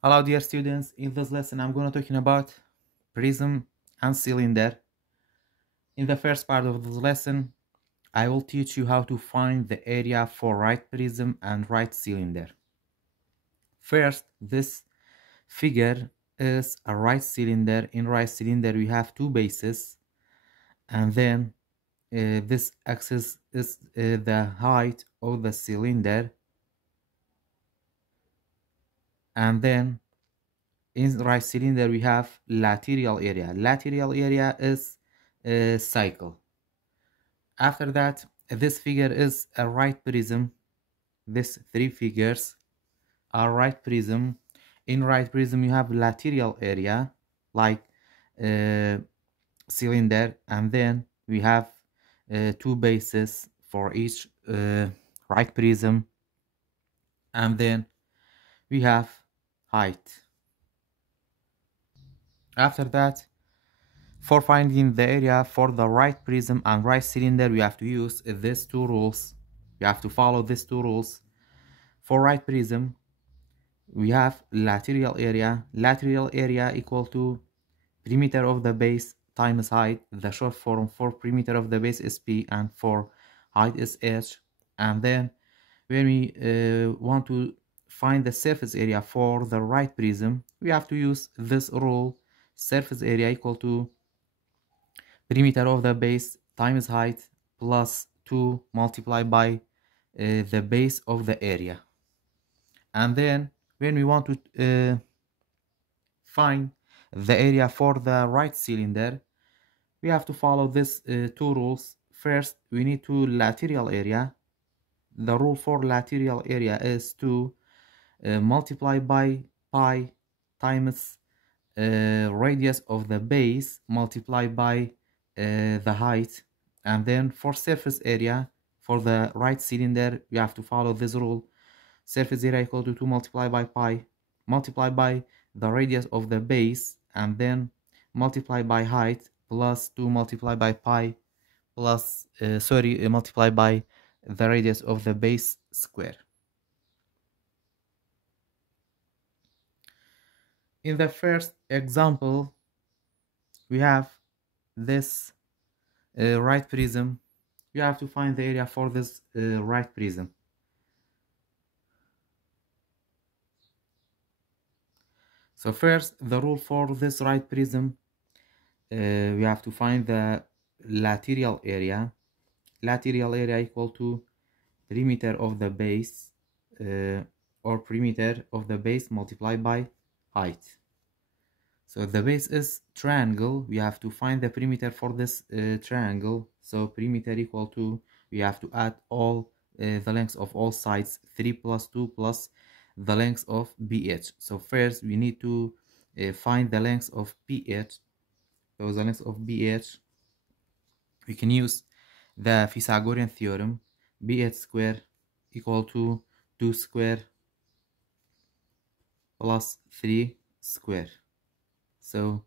Hello dear students, in this lesson I'm going to talking about prism and cylinder. In the first part of this lesson, I will teach you how to find the area for right prism and right cylinder. First, this figure is a right cylinder. In right cylinder we have two bases, and then this axis is the height of the cylinder, and then in right cylinder we have lateral area. Lateral area is a cycle. After that, this figure is a right prism. These three figures are right prism. In right prism you have lateral area like cylinder, and then we have two bases for each right prism, and then we have height. After that, for finding the area for the right prism and right cylinder, we have to use these two rules. We have to follow these two rules. For right prism, we have lateral area. Lateral area equal to perimeter of the base times height. The short form for perimeter of the base is P, and for height is H. And then when we want to find the surface area for the right prism, we have to use this rule. Surface area equal to perimeter of the base times height plus 2 multiplied by the base of the area. And then when we want to find the area for the right cylinder, we have to follow these two rules. First, we need to lateral area. The rule for lateral area is to multiply by pi times radius of the base multiplied by the height. And then for surface area for the right cylinder, we have to follow this rule. Surface area equal to 2 multiplied by pi multiplied by the radius of the base, and then multiplied by height plus 2 multiplied by pi plus multiplied by the radius of the base square. In the first example, we have this right prism. You have to find the area for this right prism. So first, the rule for this right prism, we have to find the lateral area. Lateral area equal to perimeter of the base or perimeter of the base multiplied by height. So the base is triangle. We have to find the perimeter for this triangle. So perimeter equal to, we have to add all the lengths of all sides, 3 plus 2 plus the length of BH. So first we need to find the length of BH. So the length of BH, we can use the Pythagorean theorem. BH square equal to 2 square plus 3 square. So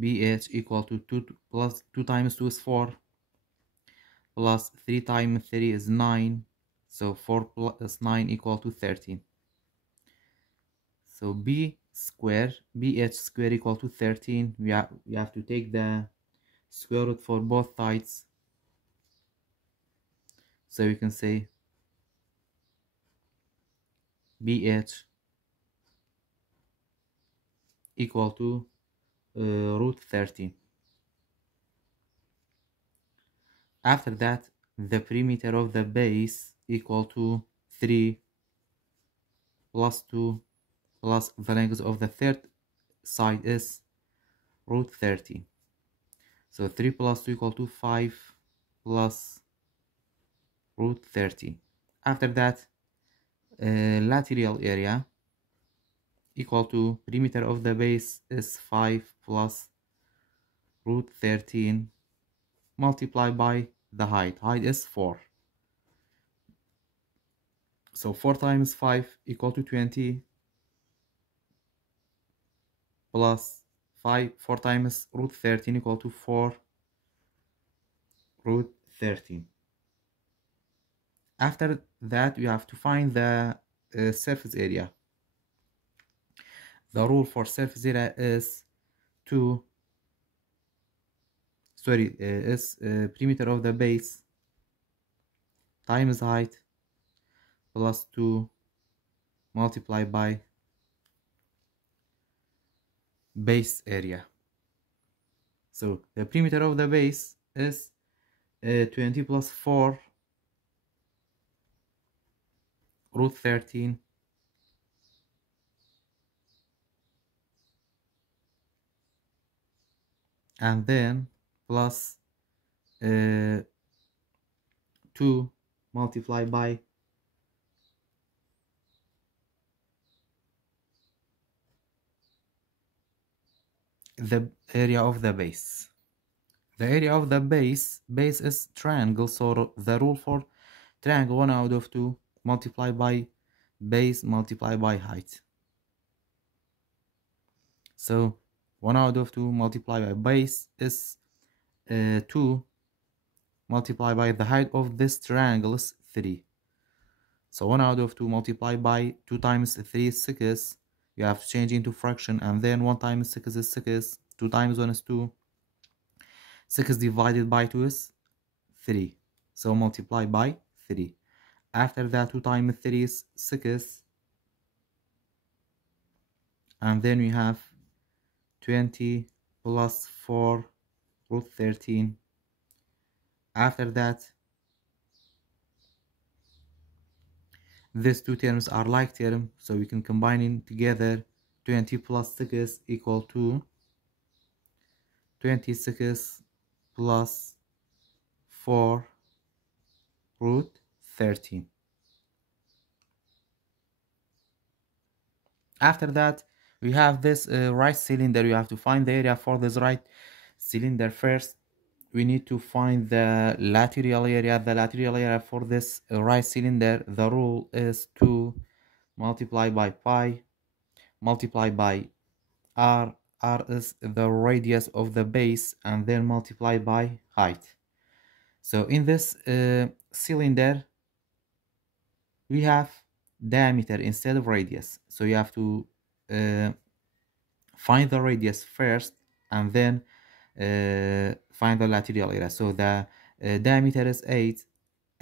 BH equal to 2 plus 2 times 2 is 4 plus 3 times 3 is 9. So 4 plus 9 equal to 13. So BH square equal to 13. We have to take the square root for both sides. So we can say BH equal to root 13. After that, the perimeter of the base equal to 3 plus 2 plus the length of the third side is root 30. So 3 plus 2 equal to 5 plus root 30. After that, lateral area equal to perimeter of the base is 5 plus root 13 multiplied by the height. Height is 4. So 4 times 5 equal to 20 plus 4 times root 13 equal to 4 root 13. After that, we have to find the surface area. The rule for surface area is 2, sorry, is perimeter of the base times height plus 2 multiplied by base area. So the perimeter of the base is 20 plus 4 root 13 and then plus 2 multiplied by the area of the base. The area of the base is triangle, so the rule for triangle 1 out of 2 multiplied by base multiplied by height. So 1 out of 2 multiplied by base is 2 multiplied by the height of this triangle is 3. So 1 out of 2 multiplied by 2 times 3 is 6. You have to change into fraction, and then 1 times 6 is 6. 2 times 1 is 2. 6 divided by 2 is 3. So multiply by 3. After that, 2 times 3 is 6. And then we have 20 plus 4 root 13. After that, these two terms are like term, so we can combine it together. 20 plus 6 equal to 26 plus 4 root 13. After that, we have this right cylinder. You have to find the area for this right cylinder. First, we need to find the lateral area. The lateral area for this right cylinder, the rule is 2 multiplied by pi multiplied by r. R is the radius of the base, and then multiplied by height. So in this cylinder, we have diameter instead of radius. So you have to find the radius first, and then find the lateral area. So the diameter is 8.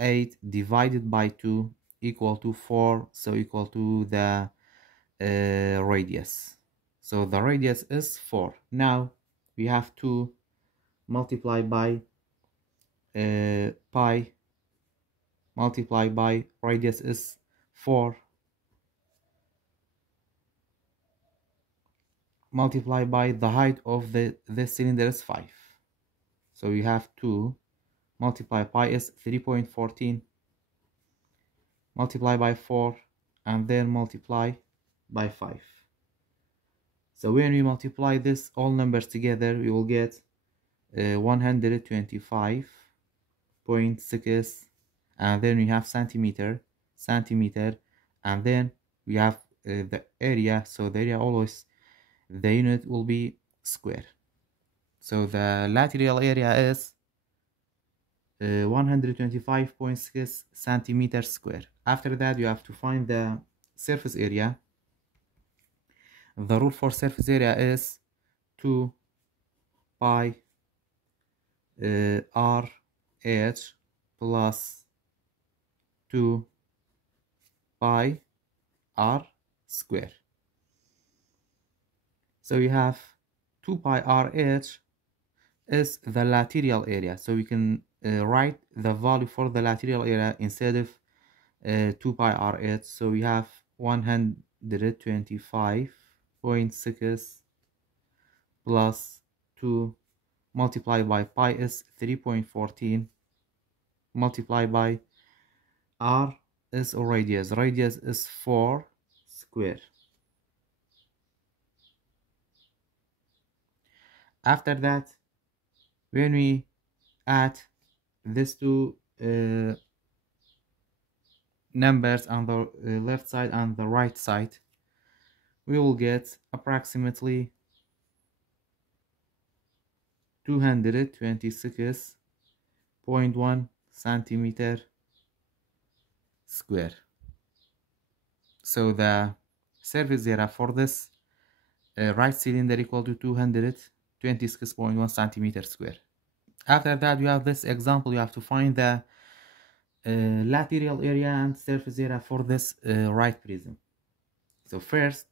8 divided by 2 equal to 4, so equal to the radius. So the radius is 4. Now we have to multiply by pi multiplied by radius is 4 multiplied by the height of this cylinder is 5. So we have 2 multiply pi is 3.14 multiply by 4 and then multiply by 5. So when we multiply this all numbers together, we will get 125.6, and then we have centimeter, and then we have the area. So the area always, the unit will be square. So the lateral area is 125.6 centimeters square. After that, you have to find the surface area. The rule for surface area is 2 pi RH plus 2 pi r square. So you have 2 pi RH is the lateral area. So we can write the value for the lateral area instead of 2 pi RH. So we have 125.6 plus 2 multiplied by pi is 3.14 multiplied by r is radius. Radius is 4 square. After that, when we add these two numbers on the left side and the right side, we will get approximately 226.1 centimeter square. So the surface area for this right cylinder equal to 226.1 centimeter square. After that, you have this example. You have to find the lateral area and surface area for this right prism. So first,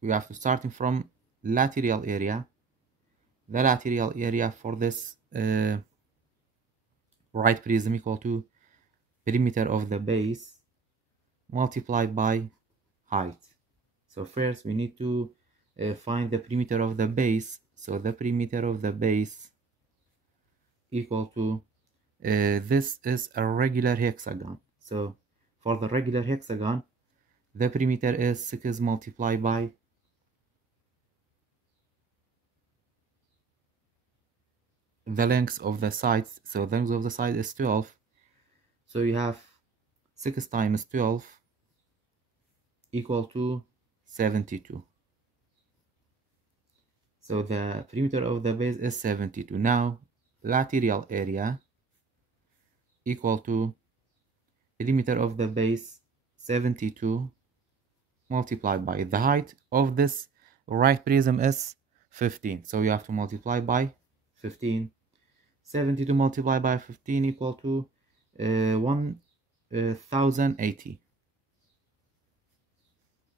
we have to starting from lateral area. The lateral area for this right prism equal to perimeter of the base multiplied by height. So first we need to find the perimeter of the base. So the perimeter of the base equal to this is a regular hexagon. So for the regular hexagon, the perimeter is 6 multiplied by the length of the sides. So the length of the side is 12. So you have 6 times 12 equal to 72. So the perimeter of the base is 72. Now lateral area equal to perimeter of the base 72 multiplied by the height of this right prism is 15. So you have to multiply by 15. 72 multiplied by 15 equal to 1080.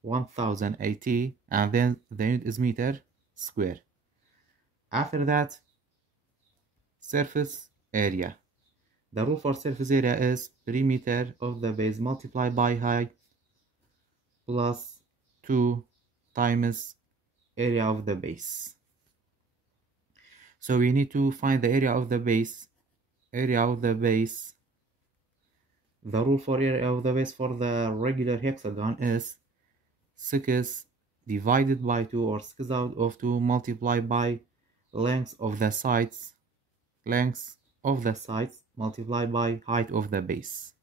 1080, and then the unit is meter square. After that, surface area. The rule for surface area is perimeter of the base multiplied by height plus 2 times area of the base. So we need to find the area of the base. Area of the base. The rule for area of the base for the regular hexagon is 6 divided by 2, or 6 out of 2 multiplied by length of the sides. Length of the sides multiplied by height of the base.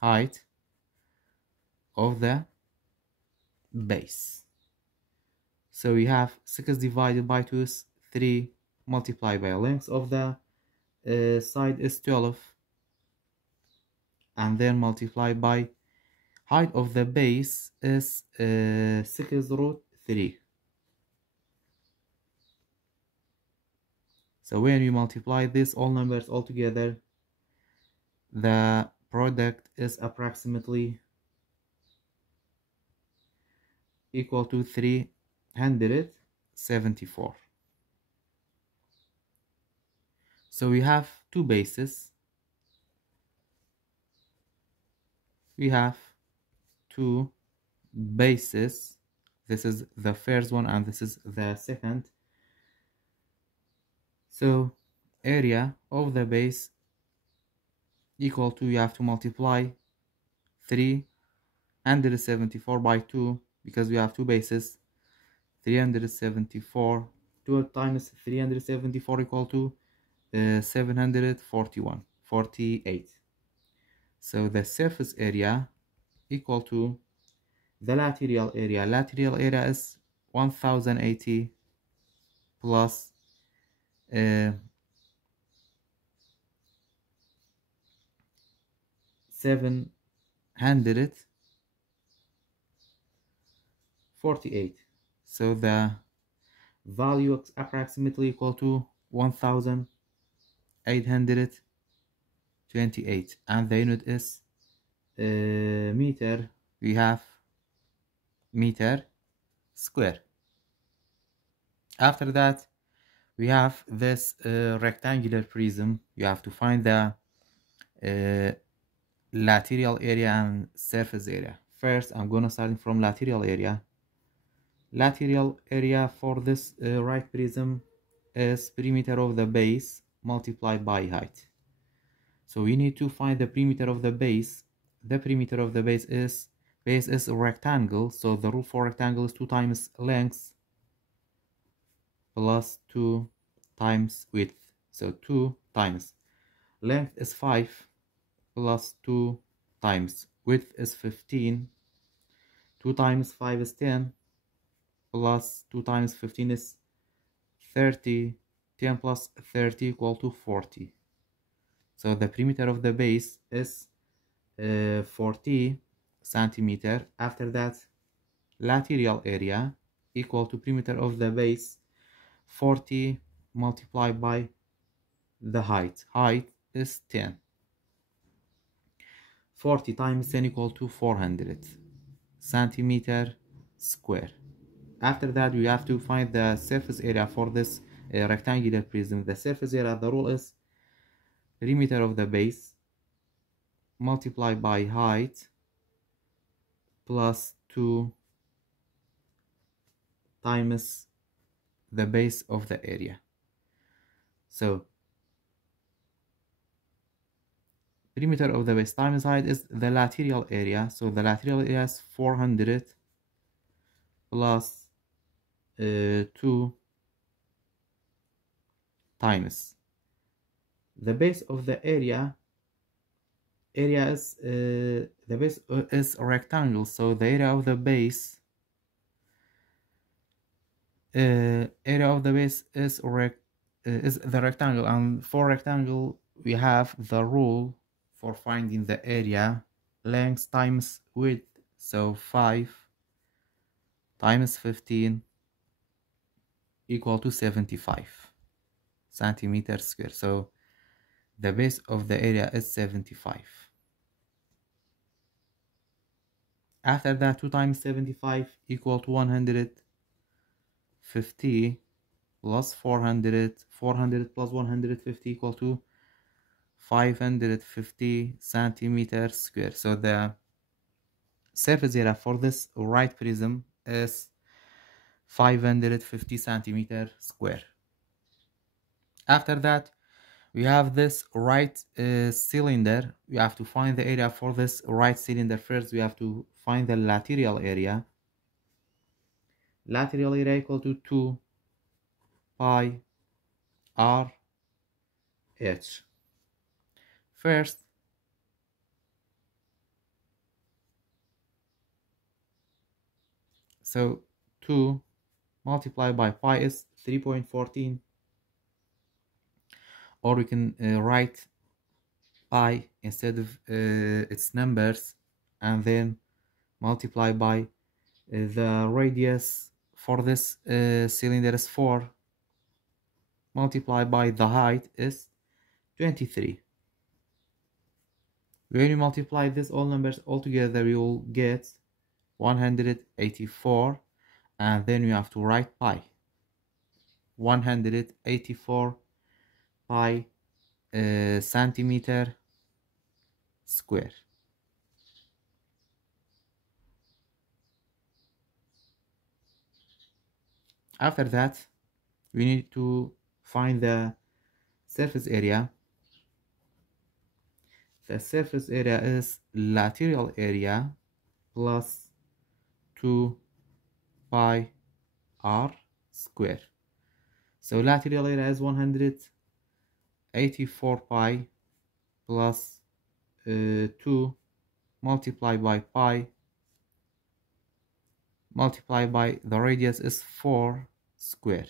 Height of the base. So we have 6 divided by 2 is 3 multiplied by length of the side is 12, and then multiplied by height of the base is 6 root 3. So when we multiply this all numbers all together, the product is approximately equal to 374. So we have two bases. We have two bases. This is the first one and this is the second. So area of the base equal to, you have to multiply 374 by 2 because we have two bases. 374, 2 times 374 equal to 48. So the surface area equal to the lateral area. Lateral area is 1080 plus 748. So the value is approximately equal to 1828, and the unit is meter. We have meter square. After that, we have this rectangular prism. You have to find the lateral area and surface area. First, I'm gonna start from lateral area. Lateral area for this right prism is perimeter of the base multiplied by height. So we need to find the perimeter of the base. The perimeter of the base is a rectangle, so the rule for rectangle is 2 times length plus 2 times width. So 2 times length is 5 plus 2 times width is 15. 2 times 5 is 10 plus 2 times 15 is 30. 10 plus 30 equal to 40. So the perimeter of the base is 40 centimeter. After that, lateral area equal to perimeter of the base 40 multiplied by the height. Height is 10. 40 times 10 equal to 400 centimeter square. After that, we have to find the surface area for this rectangular prism. The surface area, the rule is perimeter of the base multiplied by height plus 2 times the base of the area. So perimeter of the base times height is the lateral area. So the lateral area is 400 plus 2 times the base of the area. Area is the base is a rectangle, so the area of the base is the rectangle, and for rectangle we have the rule for finding the area: length times width. So 5 times 15 equal to 75 centimeters square. So the base of the area is 75. After that, 2 times 75 equal to 150 plus 400. 400 plus 150 equal to 550 centimeters square. So the surface area for this right prism is 550 centimeters square. After that, we have this right cylinder. We have to find the area for this right cylinder. First, we have to find the lateral area. Lateral area equal to 2 pi r h. First, so 2 multiplied by pi is 3.14, or we can write pi instead of its numbers, and then multiply by the radius for this cylinder is 4, multiplied by the height is 23. When you multiply this all numbers all together, you will get 184, and then you have to write pi. 184 pi centimeter square. After that, we need to find the surface area. The surface area is lateral area plus 2 pi r square. So lateral area is 184 pi plus 2 multiplied by pi multiplied by the radius is 4 square.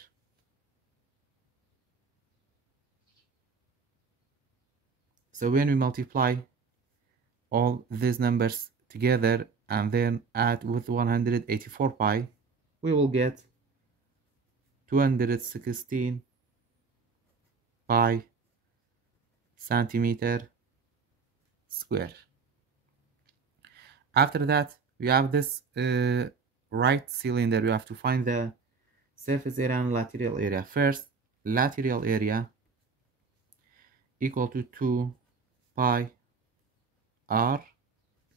So when we multiply all these numbers together and then add with 184 pi, we will get 216 pi centimeter square. After that, we have this right cylinder. We have to find the surface area and lateral area. First, lateral area equal to 2 pi r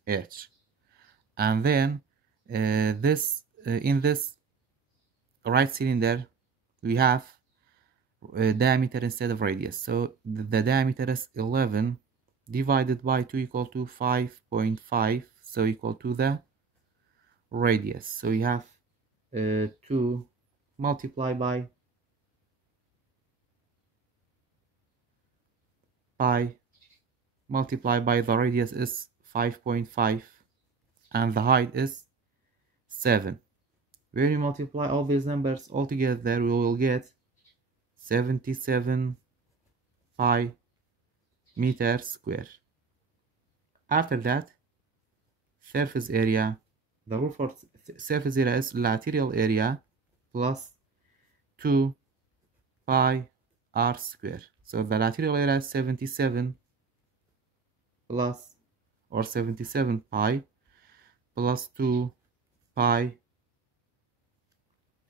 h, and then in this right cylinder we have diameter instead of radius. So the diameter is 11 divided by 2 equal to 5.5, so equal to the radius. So we have 2 multiplied by pi multiplied by the radius is 5.5, and the height is 7. When we multiply all these numbers all together, we will get 77 pi meter square. After that, surface area, the rule for surface area is lateral area plus 2 pi r square. So the lateral area is 77 plus, or 77 pi plus 2 pi,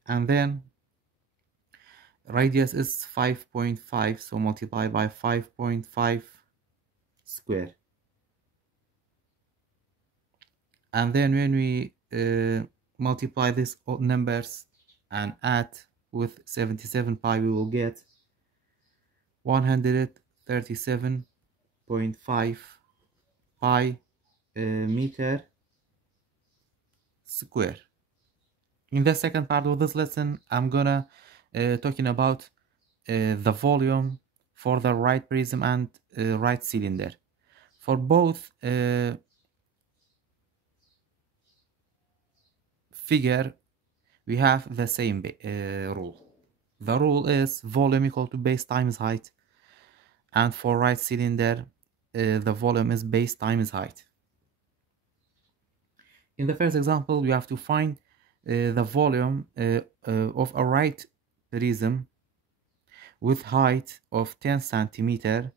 and then radius is 5.5, so multiply by 5.5 square. And then when we multiply these numbers and add with 77 pi, we will get 137.5 pi meter square. In the second part of this lesson, I'm gonna talking about the volume for the right prism and right cylinder. For both figure, we have the same rule. The rule is volume equal to base times height, and for right cylinder, the volume is base times height. In the first example, we have to find the volume of a right prism with height of 10 centimeter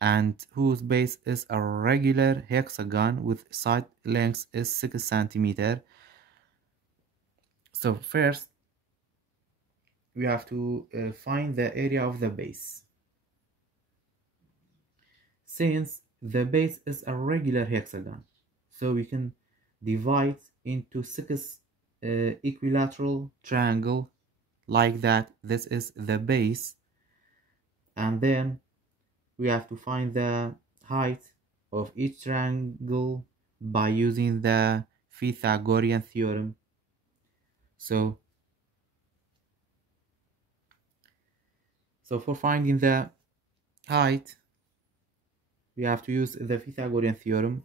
and whose base is a regular hexagon with side length is 6 centimeter. So first we have to find the area of the base. Since the base is a regular hexagon, so we can divide into 6 equilateral triangle like that. This is the base, and then we have to find the height of each triangle by using the Pythagorean theorem. So for finding the height, we have to use the Pythagorean theorem.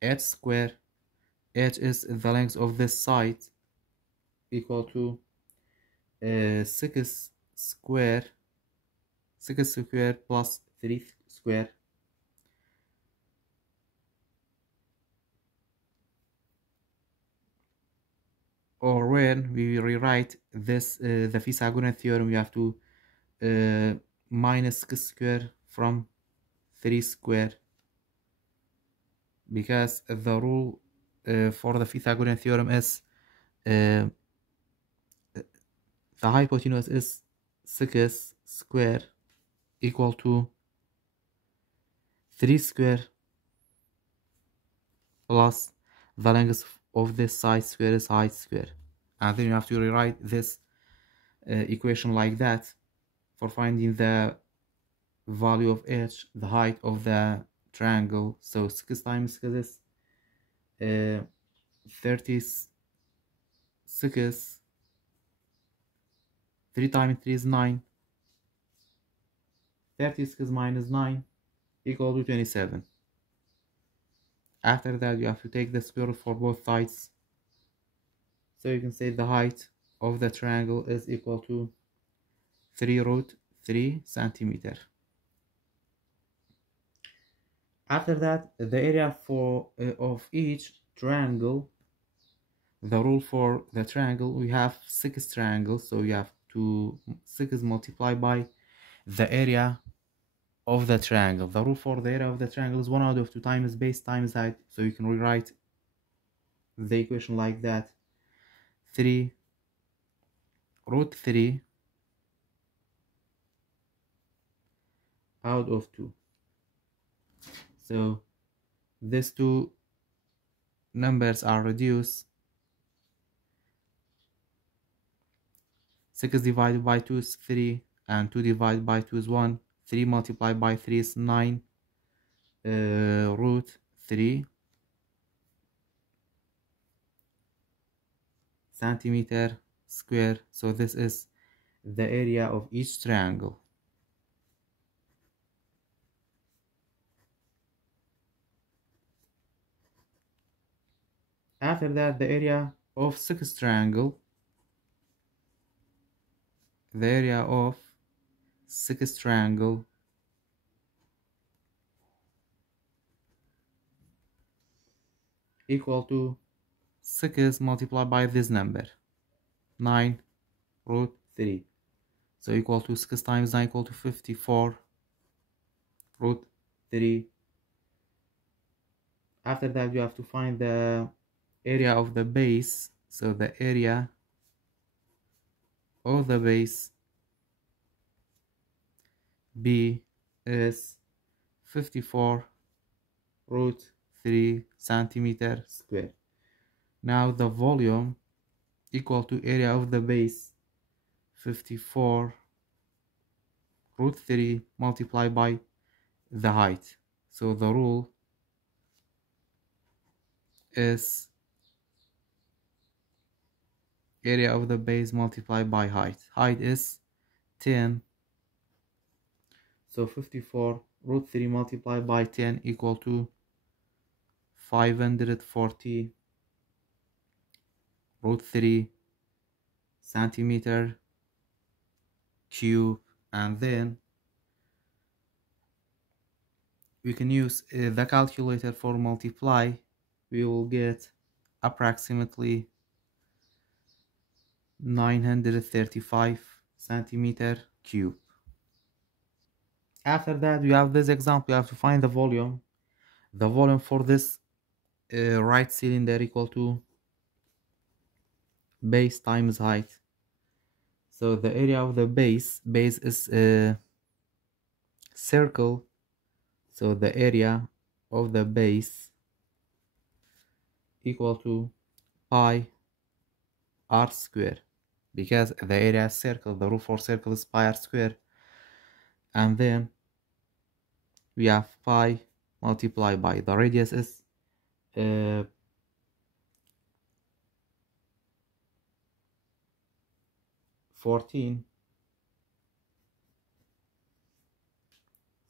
H square, h is the length of this side, equal to 6 square plus 3 square. Or when we rewrite this the Pythagorean theorem, we have to minus 6 square from 3 square, because the rule for the Pythagorean theorem is the hypotenuse is 6 square equal to 3 square plus the length of this side square is height square. And then you have to rewrite this equation like that for finding the value of h, the height of the triangle. So 6 times 6 is 36. 3 times 3 is 9. 36 minus 9 equal to 27. After that, you have to take the square root for both sides. So you can say the height of the triangle is equal to 3 root 3 centimeter. After that, the area for of each triangle, the rule for the triangle, we have 6 triangles, so you have to 6 multiplied by the area of the triangle. The rule for the area of the triangle is 1 out of 2 times base times height, so you can rewrite the equation like that: 3 root 3 out of 2. So these two numbers are reduced. 6 divided by 2 is 3, and 2 divided by 2 is 1. 3 multiplied by 3 is 9 root 3 centimeter square. So this is the area of each triangle. After that, the area of 6 triangle, the area of 6 triangle equal to 6 multiplied by this number. 9 root 3. So equal to 6 times 9 equal to 54 root 3. After that, you have to find the area of the base. So the area of the base B is 54 root 3 centimeter square. Now the volume equal to area of the base 54 root 3 multiplied by the height. So the rule is area of the base multiplied by height. Height is 10. So 54 root 3 multiplied by 10 equal to 540 root 3 centimeter cube. And then we can use the calculator for multiply. We will get approximately 935 centimeter cube. After that, we have this example. You have to find the volume. The volume for this right cylinder equal to base times height. So the area of the base is a circle. So the area of the base equal to pi r square, because the area is circle. The rule for circle is pi r square. And then we have pi multiplied by the radius is 14.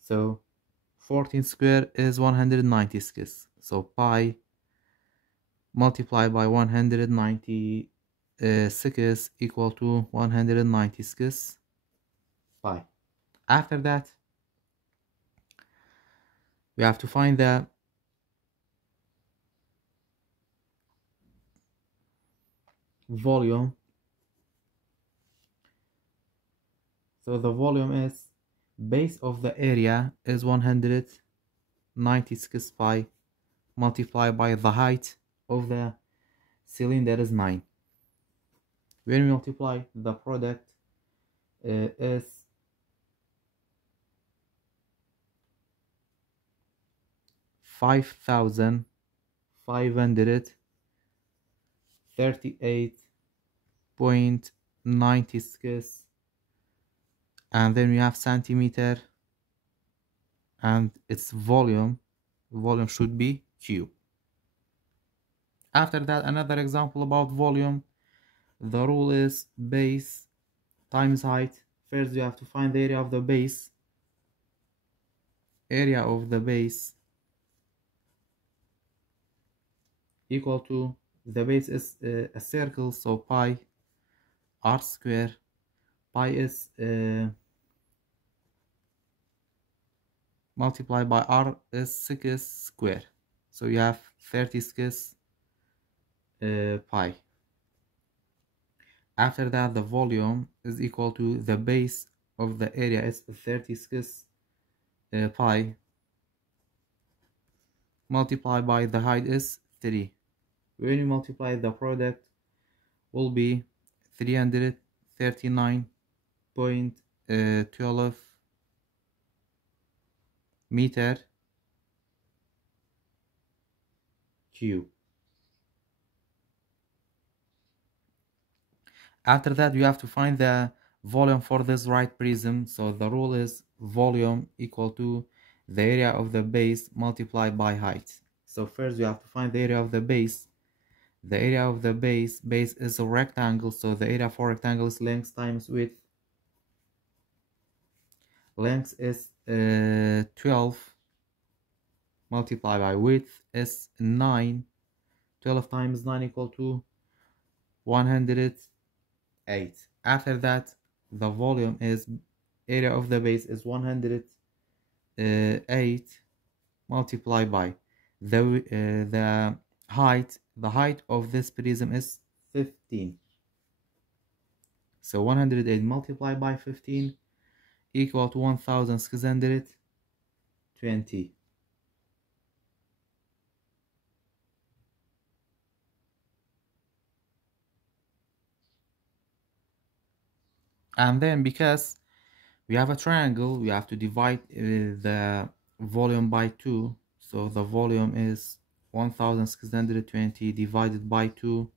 So 14 square is 196. So pi multiplied by 196 equal to 196 pi. After that, we have to find the volume. So the volume is base of the area is 196 pi multiplied by the height of the cylinder is 9. When we multiply, the product is 5,538.96, and then we have centimeter, and its volume should be cube. After that, another example about volume. The rule is base times height. First, you have to find the area of the base. Area of the base equal to, the base is a circle, so pi r square. Pi is multiplied by r is 6 square. So you have 36 pi. After that, the volume is equal to the base of the area is 36 pi multiplied by the height is 3. When you multiply, the product will be 339.12 meter cube. After that, you have to find the volume for this right prism. So the rule is volume equal to the area of the base multiplied by height. So first you have to find the area of the base. The area of the base is a rectangle, so the area for rectangle is length times width. Length is 12 multiplied by width is 9. 12 times 9 equal to 108. After that, the volume is area of the base is 108 multiplied by the height. The height of this prism is 15. So 108 multiplied by 15 equal to 1620. And then because we have a triangle, we have to divide the volume by 2. So the volume is 1620 divided by 2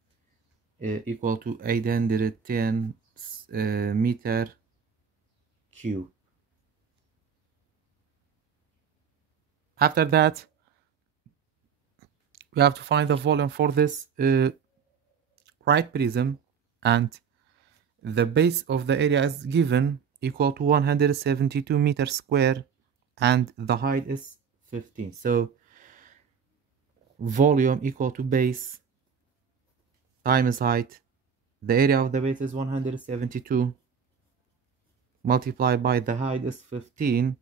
equal to 810 meter cube. After that, we have to find the volume for this right prism, and the base of the area is given equal to 172 meters square, and the height is 15. So volume equal to base times height. The area of the base is 172 multiplied by the height is 15,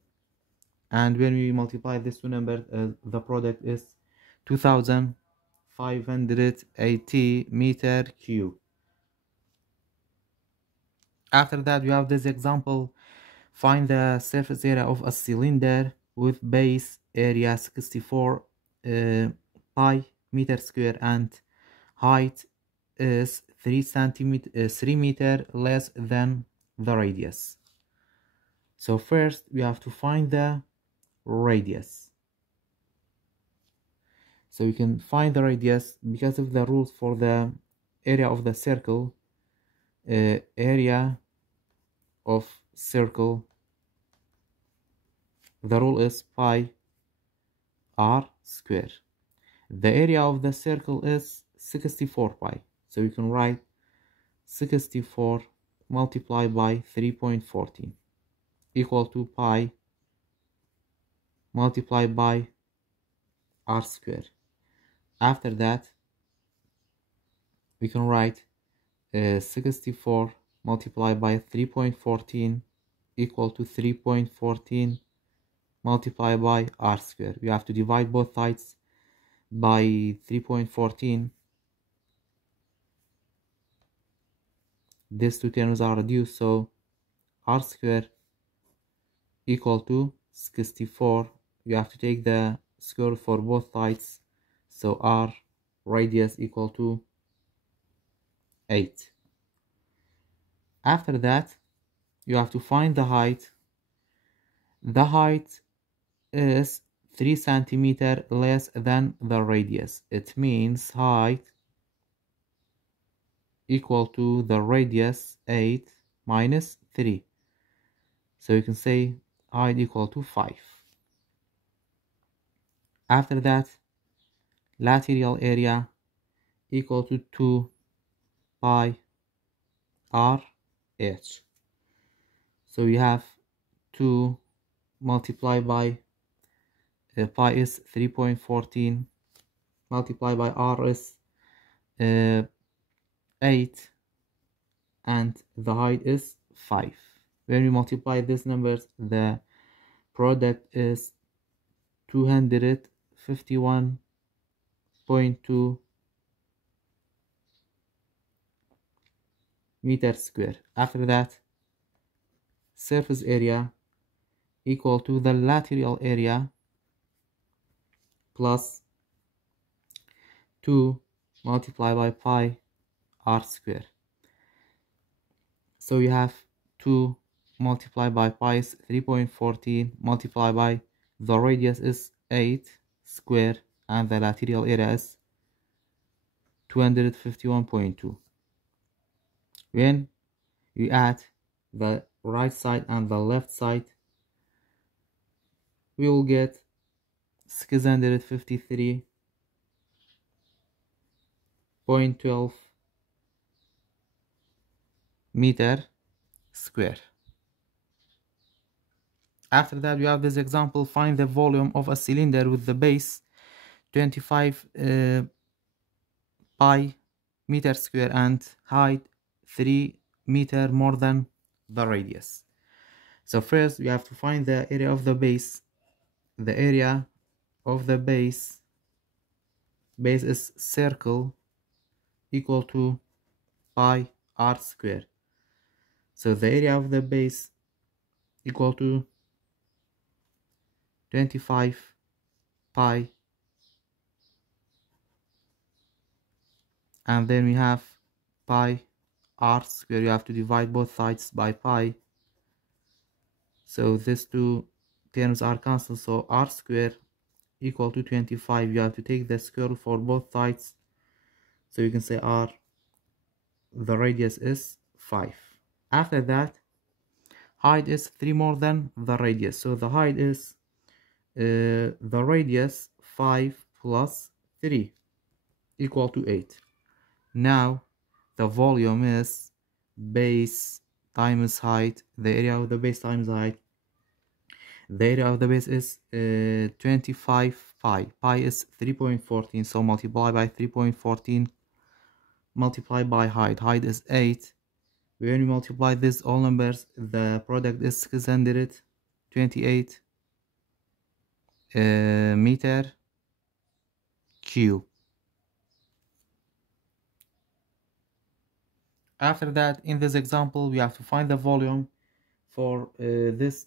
and when we multiply these two numbers, the product is 2580 meter cube. After that, we have this example. Find the surface area of a cylinder with base area 64 pi meter square and height is 3 meter less than the radius. So first we have to find the radius. So we can find the radius because of the rules for the area of the circle. Area of circle, the rule is pi r square. The area of the circle is 64 pi, so you can write 64 multiplied by 3.14 equal to pi multiplied by r square. After that, we can write 64 multiplied by 3.14 equal to 3.14 multiplied by r square. We have to divide both sides by 3.14. These two terms are reduced, so r square equal to 64. You have to take the square root for both sides, so r radius equal to 8. After that, you have to find the height. The height is 3 centimeter less than the radius. It means height equal to the radius 8 minus 3. So you can say height equal to 5. After that, lateral area equal to 2 pi r h. So we have 2 multiplied by pi is 3.14 multiplied by r is 8, and the height is 5. When we multiply these numbers, the product is 251.2 meters square. After that, surface area equal to the lateral area plus 2 multiplied by pi r square. So you have 2 multiplied by pi is 3.14 multiplied by the radius is 8 square, and the lateral area is 251.2. When you add the right side and the left side, we will get 653.12 meter square. After that, we have this example. Find the volume of a cylinder with the base 25 pi meter square and height 3 meter more than the radius. So first we have to find the area of the base. The area of the base is circle equal to pi r square. So the area of the base equal to 25 pi, and then we have pi r square. You have to divide both sides by pi, so these two terms are cancelled, so r square equal to 25. You have to take the square root for both sides, so you can say r, the radius is 5. After that, height is 3 more than the radius, so the height is the radius 5 plus 3 equal to 8. Now the volume is base times height, the area of the base times height. The area of the base is 25 pi. Pi is 3.14, so multiply by 3.14, multiply by height. Height is 8. When you multiply these all numbers, the product is 628 meter cube. After that, in this example, we have to find the volume for this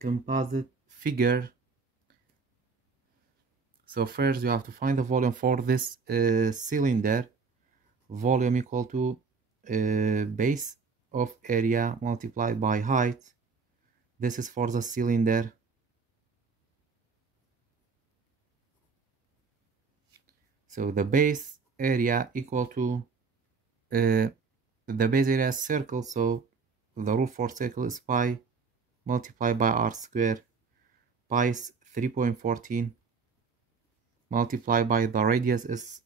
composite figure. So first you have to find the volume for this cylinder. Volume equal to base of area multiplied by height. This is for the cylinder. So the base area equal to the base area is circle, so the rule for circle is pi multiplied by r square. Pi is 3.14 multiplied by the radius is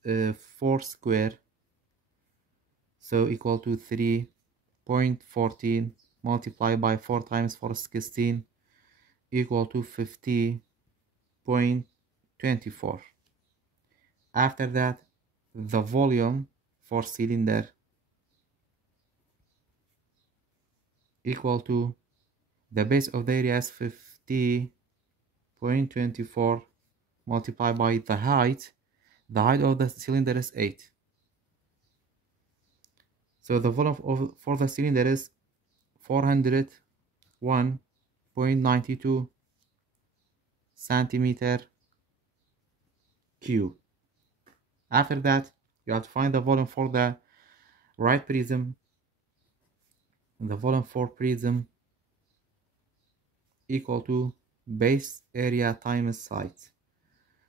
4 square, so equal to 3.14 multiplied by 4 times 4 is 16 equal to 50.24. After that, the volume for cylinder equal to the base of the area is 50.24 multiplied by the height. The height of the cylinder is 8. So the volume for the cylinder is 401.92 centimeter cube. After that, you have to find the volume for the right prism. The volume for prism equal to base area times side.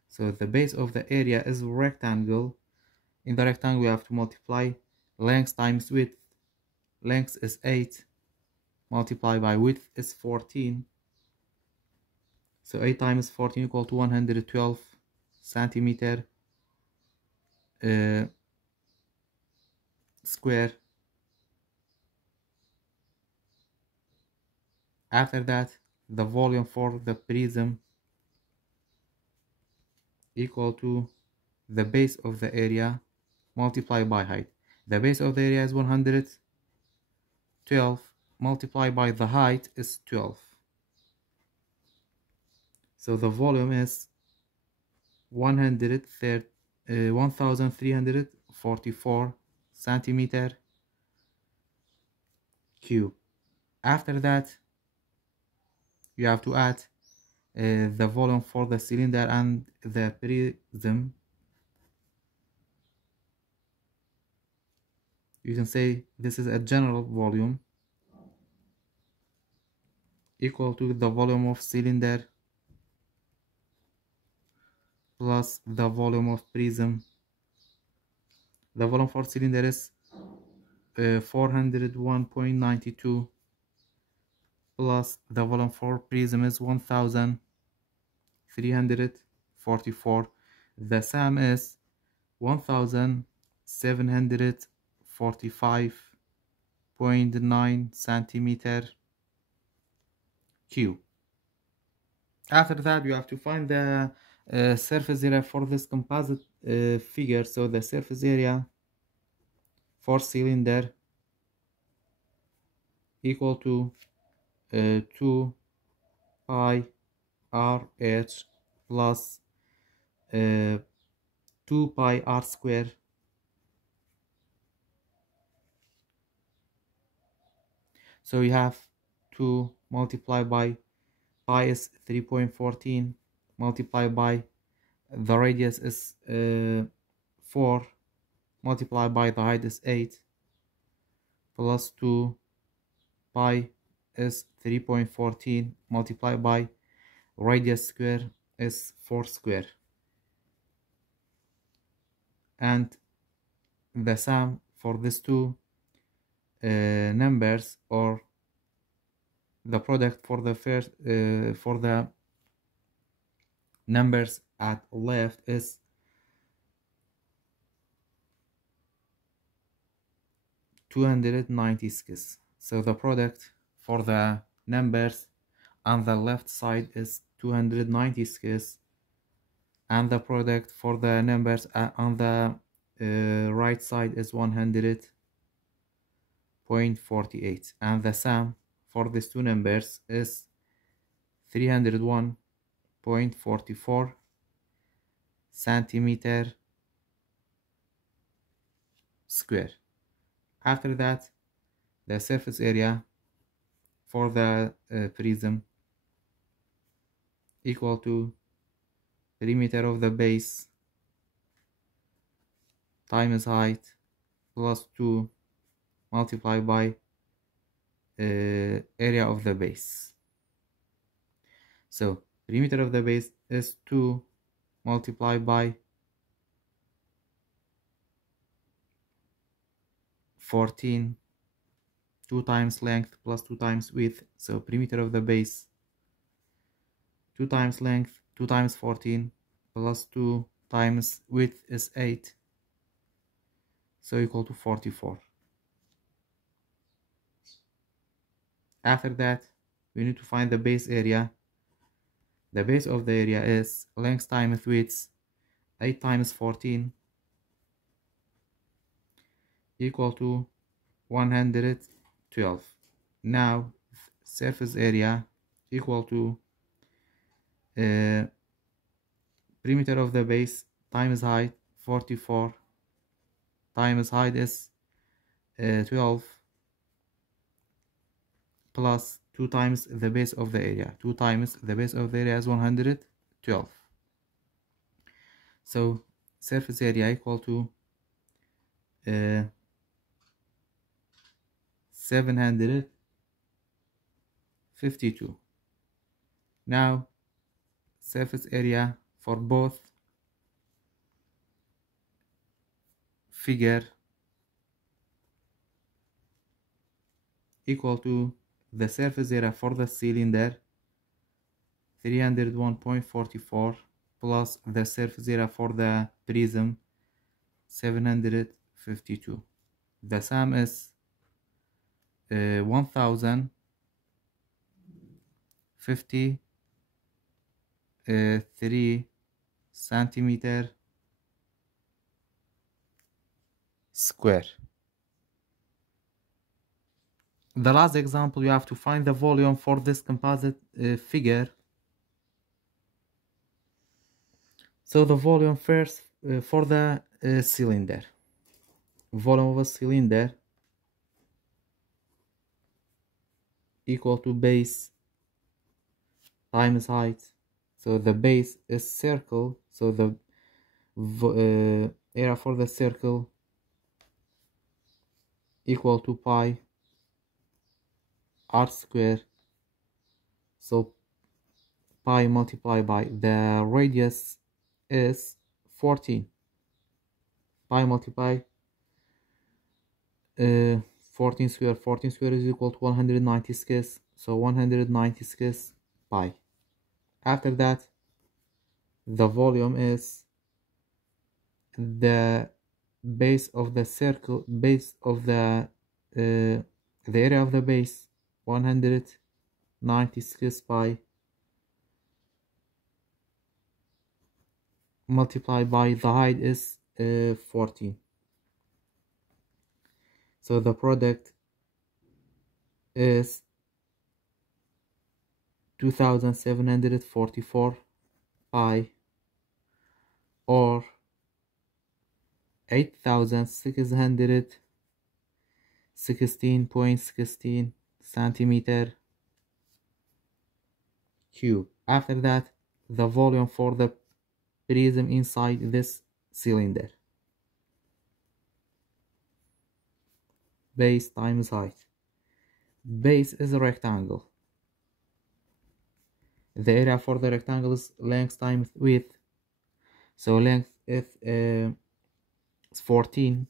So the base of the area is rectangle. In the rectangle, we have to multiply length times width. Length is 8 multiplied by width is 14. So 8 times 14 equal to 112 centimeter square. After that, the volume for the prism equal to the base of the area multiplied by height. The base of the area is 112 multiplied by the height is 12. So the volume is 1344 centimeter cube. After that, you have to add the volume for the cylinder and the prism. You can say this is a general volume equal to the volume of cylinder plus the volume of prism. The volume for cylinder is 401.92 plus the volume for prism is 1344. The sum is 1745.9 centimeter cube. After that, you have to find the surface area for this composite figure. So the surface area for cylinder equal to 2 pi RH plus 2 pi r square So you have to multiply by pi is 3.14, multiply by the radius is 4, multiply by the height is 8, plus 2 pi is 3.14, multiply by radius square is 4 square, and the sum for these two numbers, or the product for the first for the numbers at left, is 296. So the product for the numbers on the left side is 296, and the product for the numbers on the right side is 100.48, and the sum for these two numbers is 301.44 centimeter square. After that, the surface area for the prism equal to perimeter of the base times height plus 2 multiplied by area of the base. So perimeter of the base is 2 multiplied by 14, 2 times length plus 2 times width. So perimeter of the base 2 times length, 2 times 14 plus 2 times width is 8, so equal to 44. After that, we need to find the base area. The base of the area is length times width, 8 times 14 equal to 112. Now surface area equal to perimeter of the base times height, 44 times height is 12 plus 2 times the base of the area. 2 times the base of the area is 112. So surface area equal to 752. Now surface area for both figure equal to the surface area for the cylinder 301.44 plus the surface area for the prism 752. The sum is 1053 centimeter square. The last example, you have to find the volume for this composite figure. So the volume first for the cylinder. Volume of a cylinder equal to base times height. So the base is circle, so the area for the circle equal to pi r square. So pi multiplied by the radius is 14. Pi multiply 14 square. 14 square is equal to 196. So 196 pi. After that, the volume is the base of the circle, base of the area of the base, 196 pi multiplied by the height is 14. So the product is 2744 pi, or 8616.16 centimeter cube. After that, the volume for the prism inside this cylinder. Base times height. Base is a rectangle. The area for the rectangle is length times width. So length is 14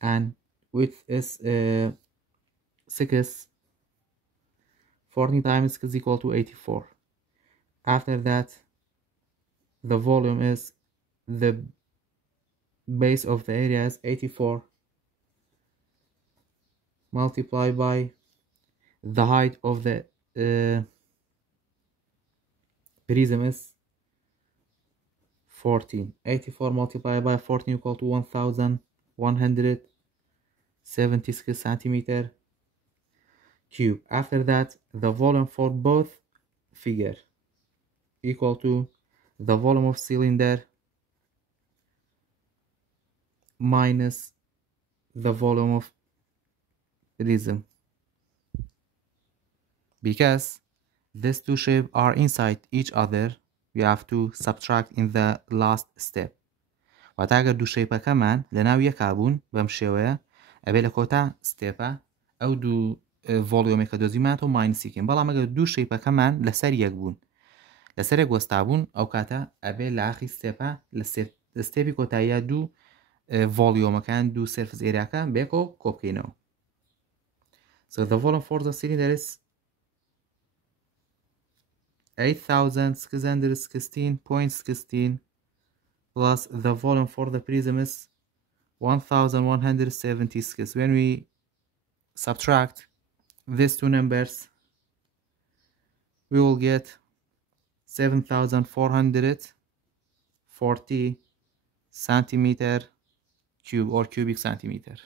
and width is 6. 14 times 6 is equal to 84. After that, the volume is, the base of the area is 84 multiplied by the height of the prism is 14. 84 multiplied by 14 equal to 1176 centimeter cube. After that, the volume for both figure equal to the volume of cylinder minus the volume of prism. Because these two shapes are inside each other, we have to subtract in the last step. واتە ئەگەر دوو شەیپەکەمان لەناو یەکا بوون بەم شێوەیە ئەبێ لە کۆتا ستێپە ئەو دوو ڤۆلیۆمێکە دۆزیمانەوە ماینسیکەین. بەڵام ئەگەر دوو شەیپەکەمان لەسەر یەک بوون لەسەر یەک وەستا بوون ئەو کاتە ئەبێ لە ئاخری ستێپە لە ستێپی کۆتاییە دوو ڤۆلیۆمەکان دوو سێرفس ئێریاکە بێکەوە کۆبکەینەوە. So the volume for the cylinder is 8616.16 plus the volume for the prism is 1176. When we subtract these two numbers, we will get 7440 centimeter cube or cubic centimeter.